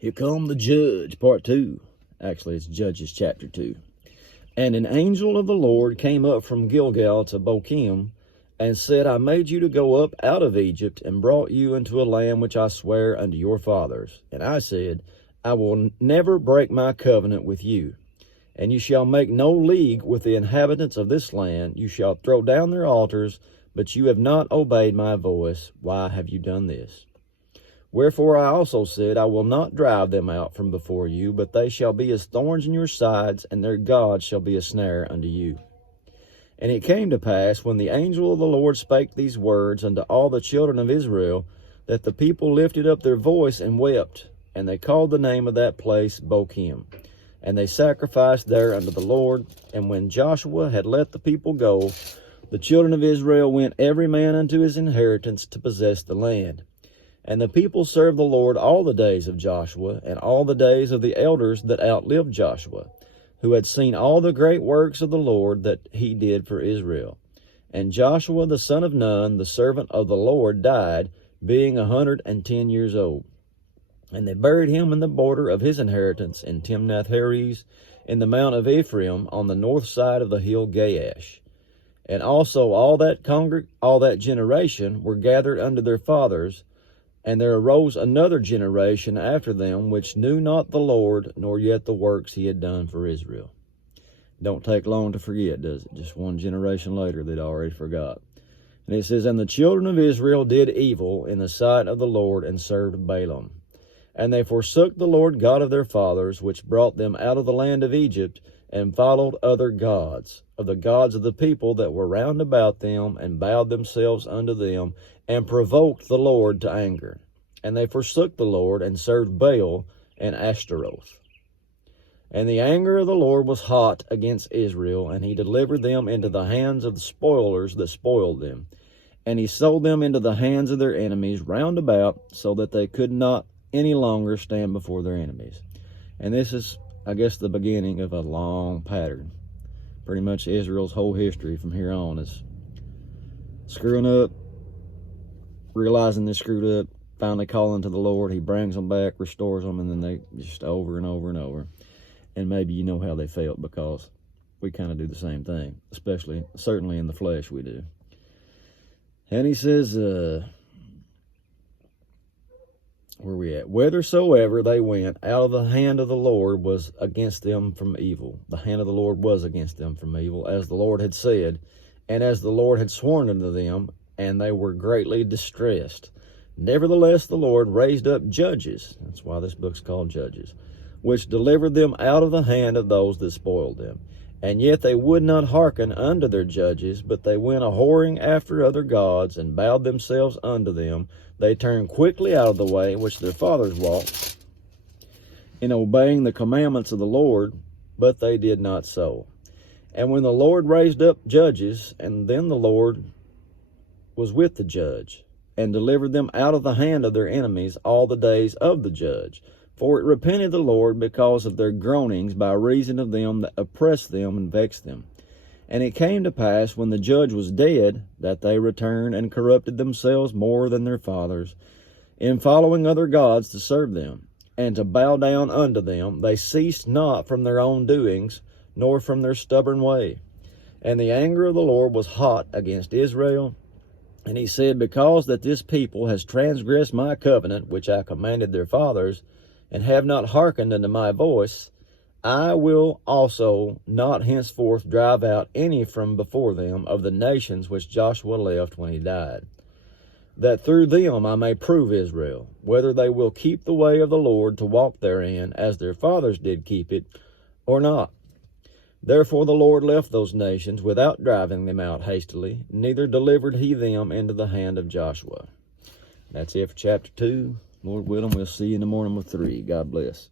Here come the judge, part 2. Actually, it's Judges chapter 2. And an angel of the Lord came up from Gilgal to Bochim, and said, I made you to go up out of Egypt, and brought you into a land which I swear unto your fathers. And I said, I will never break my covenant with you. And you shall make no league with the inhabitants of this land. You shall throw down their altars, but you have not obeyed my voice. Why have you done this? Wherefore I also said, I will not drive them out from before you, but they shall be as thorns in your sides, and their God shall be a snare unto you. And it came to pass, when the angel of the Lord spake these words unto all the children of Israel, that the people lifted up their voice and wept, and they called the name of that place Bochim. And they sacrificed there unto the Lord. And when Joshua had let the people go, the children of Israel went every man unto his inheritance to possess the land. And the people served the Lord all the days of Joshua, and all the days of the elders that outlived Joshua, who had seen all the great works of the Lord that he did for Israel. And Joshua the son of Nun, the servant of the Lord, died, being 110 years old. And they buried him in the border of his inheritance in Timnath-Heres, in the mount of Ephraim, on the north side of the hill Gaash. And also all that generation were gathered unto their fathers. And there arose another generation after them, which knew not the Lord, nor yet the works he had done for Israel. Don't take long to forget, does it? Just one generation later, they'd already forgot. And it says, And the children of Israel did evil in the sight of the Lord, and served Balaam. And they forsook the Lord God of their fathers, which brought them out of the land of Egypt, and followed other gods, of the gods of the people that were round about them, and bowed themselves unto them, and provoked the Lord to anger. And they forsook the Lord, and served Baal and Ashtaroth. And the anger of the Lord was hot against Israel, and he delivered them into the hands of the spoilers that spoiled them. And he sold them into the hands of their enemies round about, so that they could not any longer stand before their enemies. And this is, I guess, the beginning of a long pattern. Pretty much Israel's whole history from here on is screwing up, realizing they screwed up, finally calling to the Lord. He brings them back, restores them, and then they just over and over and over. And maybe you know how they felt, because we kind of do the same thing, certainly in the flesh we do. And he says, where we at? Whithersoever they went, out of the hand of the Lord was against them from evil. The hand of the Lord was against them from evil, as the Lord had said, and as the Lord had sworn unto them, and they were greatly distressed. Nevertheless, the Lord raised up judges, that's why this book's called Judges, which delivered them out of the hand of those that spoiled them. And yet they would not hearken unto their judges, but they went a-whoring after other gods, and bowed themselves unto them. They turned quickly out of the way which their fathers walked, in obeying the commandments of the Lord, but they did not so. And when the Lord raised up judges, and then the Lord was with the judge, and delivered them out of the hand of their enemies all the days of the judge. For it repented the Lord because of their groanings, by reason of them that oppressed them and vexed them. And it came to pass, when the judge was dead, that they returned and corrupted themselves more than their fathers, in following other gods to serve them, and to bow down unto them. They ceased not from their own doings, nor from their stubborn way. And the anger of the Lord was hot against Israel. And he said, Because that this people has transgressed my covenant, which I commanded their fathers, and have not hearkened unto my voice, I will also not henceforth drive out any from before them of the nations which Joshua left when he died, that through them I may prove Israel, whether they will keep the way of the Lord to walk therein, as their fathers did keep it, or not. Therefore the Lord left those nations without driving them out hastily, neither delivered he them into the hand of Joshua. That's it for chapter 2. Lord willing, we'll see you in the morning with 3. God bless.